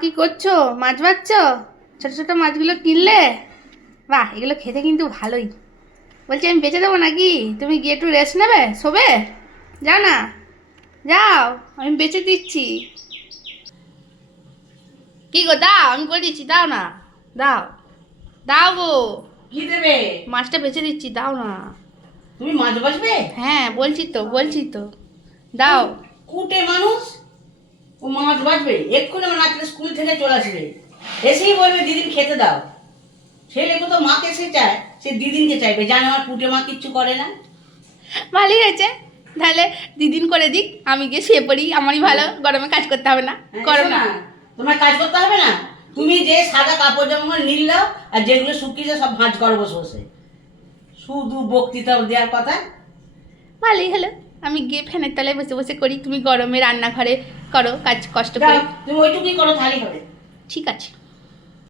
কি করছো? মাছ ভাজছো? ছোট ছোট মাছগুলো কিনলে? বাহ, এগুলো খেতে কিন্তু ভালোই। বলছি আমি বেচে দেবো নাকি? তুমি গিয়ে একটু রেস্ট নেবে, শোবে? যাও না, যাও, আমি বেচে দিচ্ছি। কি গো, দাও, আমি করে দিচ্ছি, দাও না, দাও, দাও গো। কি দেবে? মাছটা বেচে দিচ্ছি, দাও না। তুমি মাছ বাসবে? হ্যাঁ, বলছি তো, দাও। কুটে মানুষ, ও মাছ বাসবে? এক্ষুনি আমার নাতনি স্কুল থেকে চলে আসবে, এসেই বলবে দিদিন খেতে দাও। ছেলে তো মাকে সে চায়, সে দিদিনকে চাইবে, জানে আমার কুটে মা কিচ্ছু করে না। ভালোই হয়েছে, তাহলে দিদিন করে দিক, আমি গিয়ে শুয়ে পড়ি, আমারই ভালো, গরমে কাজ করতে হবে না। করো এসো না। না, তোমার কাজ করতে হবে না। তুমি যে সাদা কাপড় জামা নীল দাও, আর যেগুলো শুকিয়েছে সব ভাঁজ করো বসে বসে, শুধু বক্তৃতা দেওয়ার কথা। ভালোই হলো, আমি গিয়ে ফ্যানের তলায় বসে বসে করি, তুমি গরমে রান্নাঘরে করো কাজ কষ্ট যাও, করে। তুমি ওইটুকুই করো, থালি হবে। ঠিক আছে।